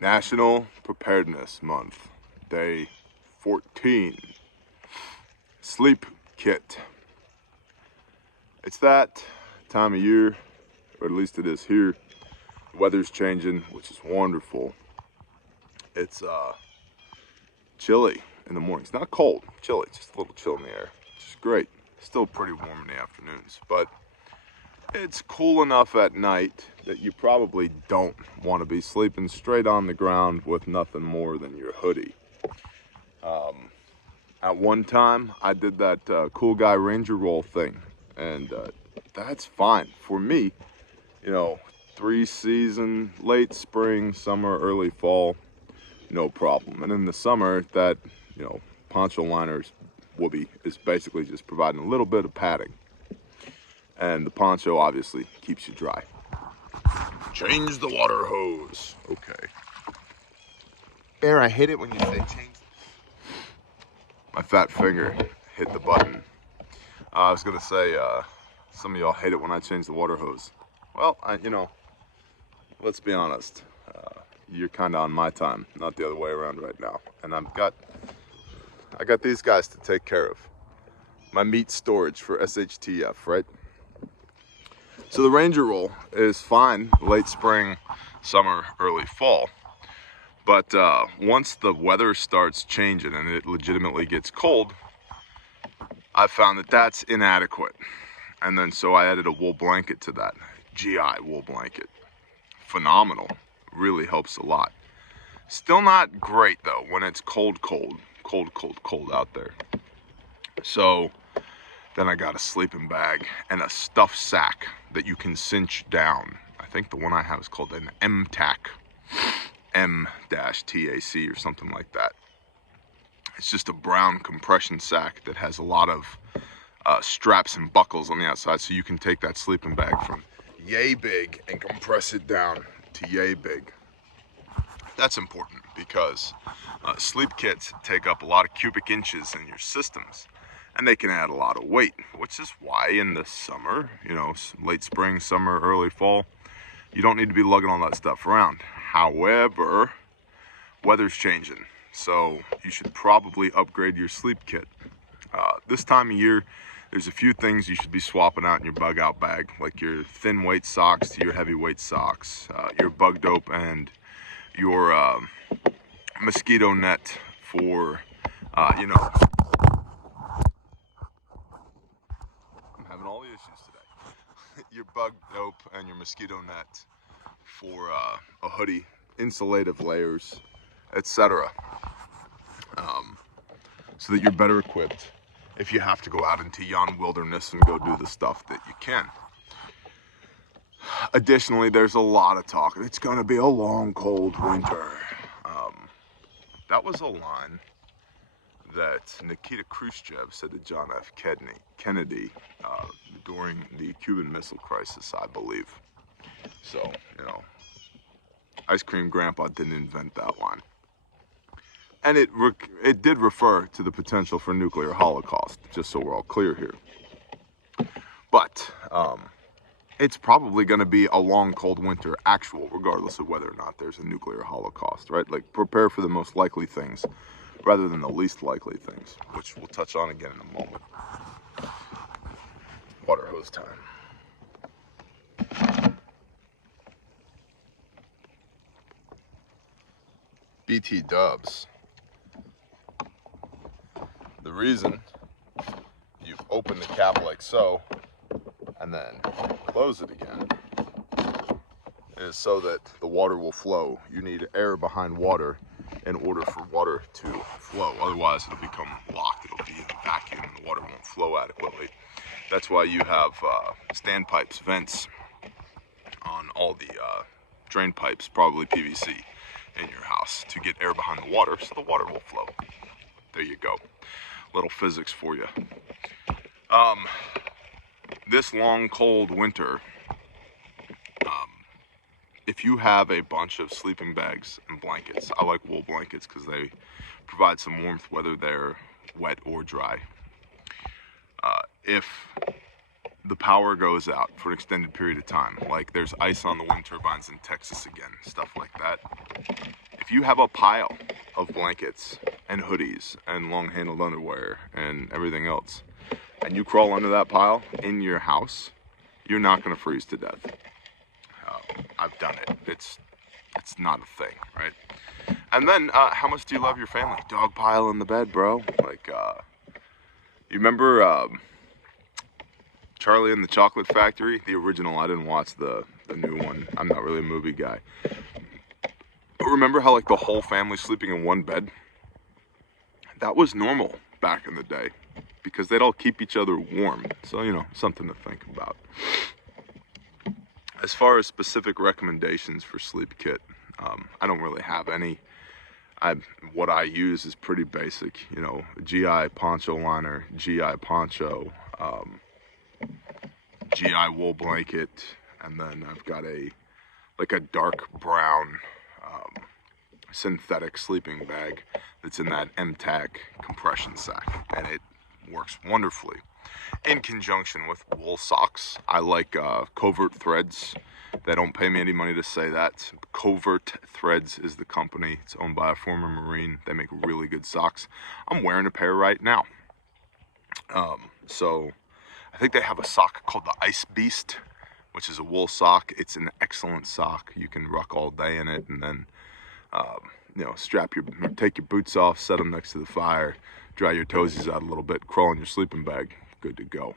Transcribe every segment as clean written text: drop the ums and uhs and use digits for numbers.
National Preparedness Month, Day 14. Sleep Kit. It's that time of year, or at least it is here. The weather's changing, which is wonderful. It's chilly in the mornings. Not cold, chilly, just a little chill in the air, which is great. Still pretty warm in the afternoons, but it's cool enough at night that you probably don't want to be sleeping straight on the ground with nothing more than your hoodie. At one time, I did that cool guy ranger roll thing, and that's fine for me. You know, 3-season, late spring, summer, early fall, no problem. And in the summer, that, poncho liner's whoopee is basically just providing a little bit of padding. And the poncho obviously keeps you dry. Change the water hose. Okay. Bear, I hate it when you say change. My fat finger hit the button. I was gonna say, some of y'all hate it when I change the water hose. Well, let's be honest. You're kind of on my time, not the other way around right now. And I got these guys to take care of. My meat storage for SHTF, right? So the Ranger roll is fine, late spring, summer, early fall. But once the weather starts changing and it legitimately gets cold, I found that that's inadequate. And then so I added a wool blanket to that, GI wool blanket. Phenomenal, really helps a lot. Still not great though when it's cold out there. So then I got a sleeping bag and a stuffed sack that you can cinch down. I think the one I have is called an M-TAC, M-TAC or something like that. It's just a brown compression sack that has a lot of straps and buckles on the outside, so you can take that sleeping bag from yay big and compress it down to yay big. That's important because sleep kits take up a lot of cubic inches in your systems, and they can add a lot of weight, which is why in the summer, late spring, summer, early fall, you don't need to be lugging all that stuff around. However, weather's changing, so you should probably upgrade your sleep kit. This time of year, there's a few things you should be swapping out in your bug out bag, like your thin weight socks to your heavyweight socks, your bug dope and your mosquito net for, I'm having all the issues today. Your bug dope and your mosquito net for a hoodie, insulative layers, etc. So that you're better equipped if you have to go out into yon wilderness and go do the stuff that you can. Additionally, there's a lot of talk. It's going to be a long, cold winter. That was a line that Nikita Khrushchev said to John F. Kennedy during the Cuban Missile Crisis, I believe. So, Ice Cream Grandpa didn't invent that line. And it did refer to the potential for nuclear holocaust, just so we're all clear here. But it's probably going to be a long, cold winter, regardless of whether or not there's a nuclear holocaust, right? Like, prepare for the most likely things rather than the least likely things, which we'll touch on again in a moment. Water hose time. BT dubs. The reason you've opened the cap like so and then close it again is so that the water will flow. You need air behind water in order for water to flow. Otherwise, it'll become locked. It'll be in a vacuum and the water won't flow adequately. That's why you have standpipes, vents on all the drain pipes, probably PVC, in your house to get air behind the water so the water will flow. There you go. Little physics for you. This long, cold winter, if you have a bunch of sleeping bags and blankets, I like wool blankets because they provide some warmth whether they're wet or dry. If the power goes out for an extended period of time, like there's ice on the wind turbines in Texas again, stuff like that. If you have a pile of blankets and hoodies and long-handled underwear and everything else, and you crawl under that pile in your house, you're not going to freeze to death. I've done it. It's not a thing, right? And then, how much do you love your family? Dog pile in the bed, bro. Like, you remember Charlie and the Chocolate Factory? The original. I didn't watch the new one. I'm not really a movie guy. But remember how, like, the whole family sleeping in one bed? That was normal back in the day because they'd all keep each other warm. So, you know, something to think about. As far as specific recommendations for sleep kit, I don't really have any. What I use is pretty basic, you know, GI poncho liner, GI poncho, GI wool blanket, and then I've got a dark brown synthetic sleeping bag that's in that MTAC compression sack, and it works wonderfully. In conjunction with wool socks, I like Covert Threads. They don't pay me any money to say that. Covert Threads is the company. It's owned by a former Marine. They make really good socks. I'm wearing a pair right now. So I think they have a sock called the Ice Beast, which is a wool sock. It's an excellent sock. You can rock all day in it, and then you know, take your boots off, set them next to the fire, dry your toesies out a little bit, crawl in your sleeping bag, good to go.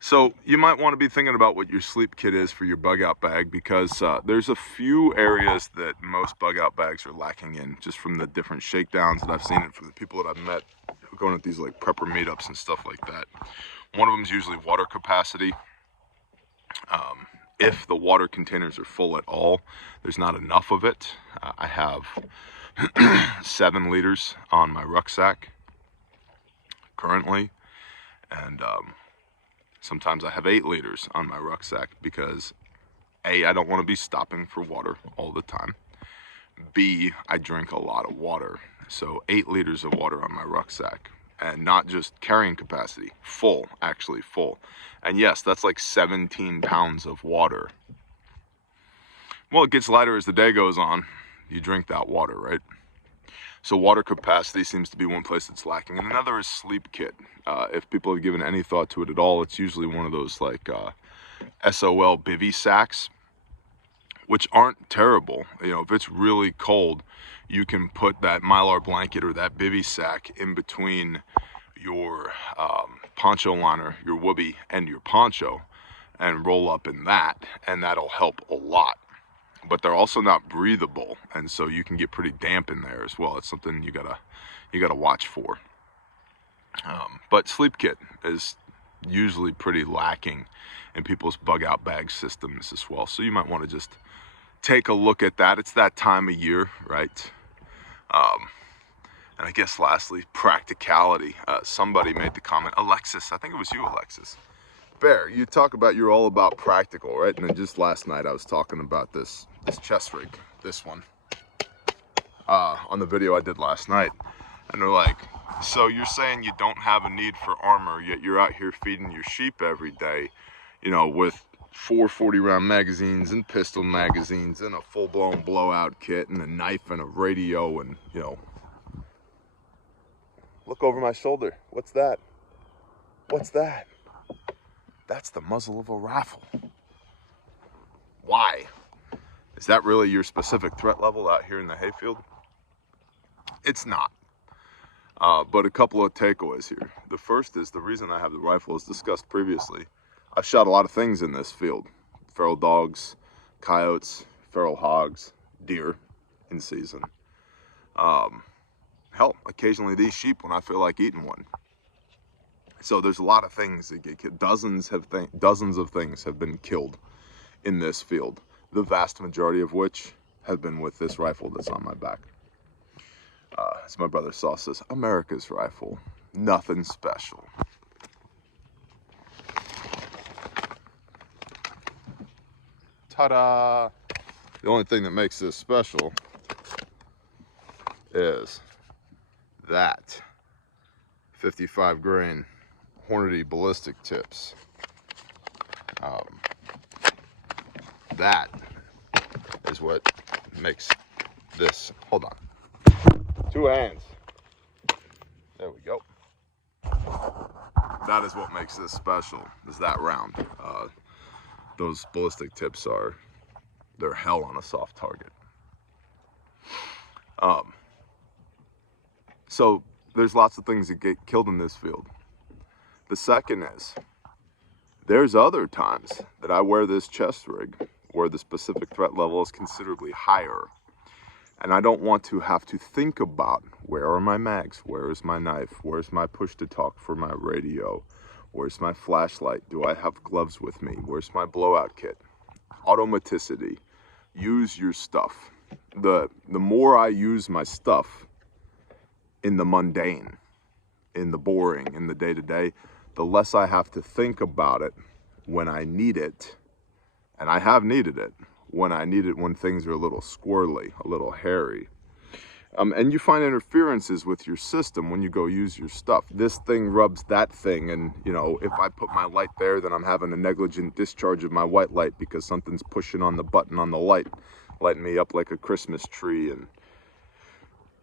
So you might want to be thinking about what your sleep kit is for your bug out bag, because there's a few areas that most bug out bags are lacking in, just from the different shakedowns that I've seen and from the people that I've met going to these like prepper meetups and stuff like that. One of them is usually water capacity. If the water containers are full at all, there's not enough of it. I have 7 liters on my rucksack currently, and sometimes I have 8 liters on my rucksack because A, I don't want to be stopping for water all the time. B, I drink a lot of water. So 8 liters of water on my rucksack, and not just carrying capacity, full, actually full. And yes, that's like 17 pounds of water. Well, it gets lighter as the day goes on. You drink that water, right? So water capacity seems to be one place that's lacking. And another is sleep kit. If people have given any thought to it at all, it's usually one of those like SOL bivy sacks, which aren't terrible. You know, if it's really cold, you can put that Mylar blanket or that bivy sack in between your poncho liner, your whoopee, and your poncho, and roll up in that, and that'll help a lot. But they're also not breathable, and so you can get pretty damp in there as well. It's something you gotta watch for. But sleep kit is usually pretty lacking in people's bug out bag systems as well. So you might want to just take a look at that. It's that time of year, right? And I guess lastly, practicality. Somebody made the comment, Alexis, I think it was you, Alexis. Bear, you talk about you're all about practical, right? And then just last night I was talking about this chest rig, this one, on the video I did last night. And they're like, so you're saying you don't have a need for armor, yet you're out here feeding your sheep every day, you know, with 4 40-round magazines and pistol magazines and a full-blown blowout kit and a knife and a radio and, you know. Look over my shoulder. What's that? What's that? That's the muzzle of a rifle. Why? Is that really your specific threat level out here in the hayfield? It's not. But a couple of takeaways here. The first is the reason I have the rifle, as discussed previously. I've shot a lot of things in this field. Feral dogs, coyotes, feral hogs, deer in season. Hell, occasionally these sheep when I feel like eating one. So there's a lot of things that get killed. Dozens of things have been killed in this field. The vast majority of which have been with this rifle that's on my back. As my brother Saw says, America's rifle, nothing special. Ta-da! The only thing that makes this special is that 55 grain Hornady ballistic tips. That is what makes this, hold on, 2 hands. There we go. That is what makes this special, is that round. Those ballistic tips they're hell on a soft target. So there's lots of things that get killed in this field. The second is, there's other times that I wear this chest rig where the specific threat level is considerably higher. And I don't want to have to think about, where are my mags? Where is my knife? Where's my push to talk for my radio? Where's my flashlight? Do I have gloves with me? Where's my blowout kit? Automaticity. Use your stuff. The more I use my stuff in the mundane, in the boring, in the day-to-day, the less I have to think about it when I need it. And I have needed it when I need it, when things are a little squirrely, a little hairy. And you find interferences with your system when you go use your stuff. This thing rubs that thing, and you know, if I put my light there, then I'm having a negligent discharge of my white light because something's pushing on the button on the light, lighting me up like a Christmas tree, and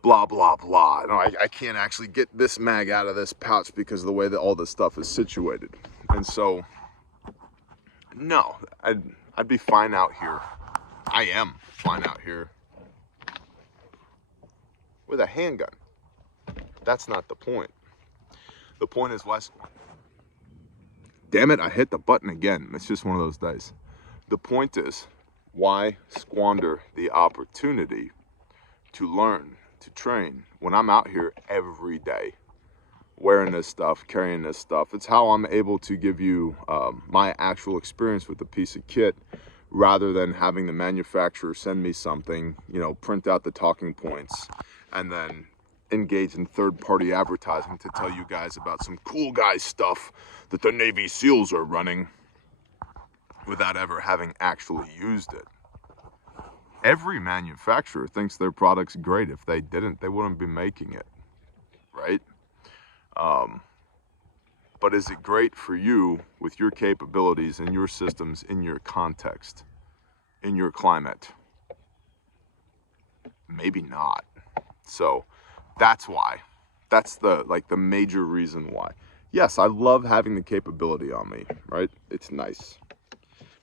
blah, blah, blah. No, I can't actually get this mag out of this pouch because of the way that all this stuff is situated. And so, no, I'd be fine out here. I am fine out here with a handgun. That's not the point. The point is, Wes, damn it, I hit the button again. It's just one of those days. The point is, why squander the opportunity to learn, to train, when I'm out here every day, wearing this stuff, carrying this stuff? It's how I'm able to give you my actual experience with a piece of kit, rather than having the manufacturer send me something, you know, print out the talking points, and then engage in third-party advertising to tell you guys about some cool guy stuff that the Navy SEALs are running without ever having actually used it. Every manufacturer thinks their product's great. If they didn't, they wouldn't be making it, right? But is it great for you with your capabilities and your systems in your context, in your climate? Maybe not. So that's why. That's the major reason why. Yes, I love having the capability on me, right? It's nice.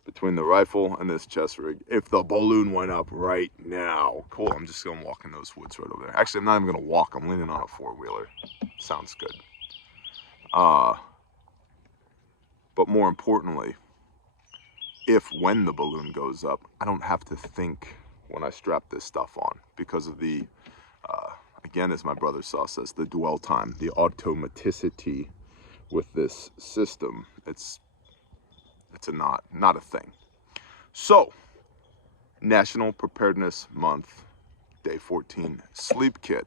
Between the rifle and this chest rig, if the balloon went up right now, cool, I'm just gonna walk in those woods right over there. Actually, I'm not even gonna walk, I'm leaning on a four-wheeler. Sounds good. But more importantly, when the balloon goes up, I don't have to think when I strap this stuff on, because of the, again, as my brother Saw says, the dwell time, the automaticity with this system. It's not a thing. So, National Preparedness Month, Day 14, Sleep Kit.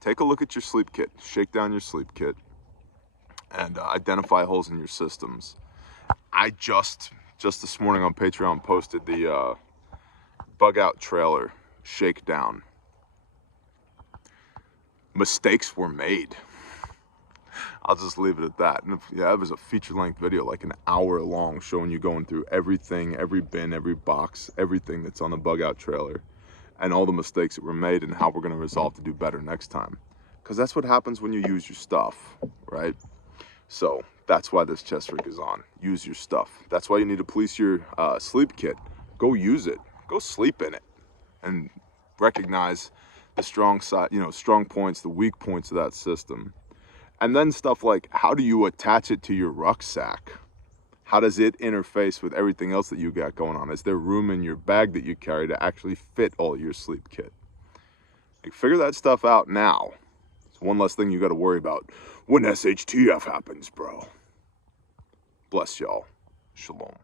Take a look at your sleep kit, shake down your sleep kit, and identify holes in your systems. I just this morning on Patreon posted the bug out trailer shakedown. Mistakes were made. I'll just leave it at that. And it was a feature-length video, like an hour long, showing you going through everything, every bin, every box, everything that's on the bug out trailer, and all the mistakes that were made and how we're going to resolve to do better next time. Because that's what happens when you use your stuff, right? So that's why this chest rig is on. Use your stuff. That's why you need to police your sleep kit. Go use it. Go sleep in it, and recognize the strong side, strong points, the weak points of that system. And then stuff like, how do you attach it to your rucksack? How does it interface with everything else that you got going on? Is there room in your bag that you carry to actually fit all your sleep kit? Like, figure that stuff out now. It's one less thing you got to worry about when SHTF happens, bro. Bless y'all. Shalom.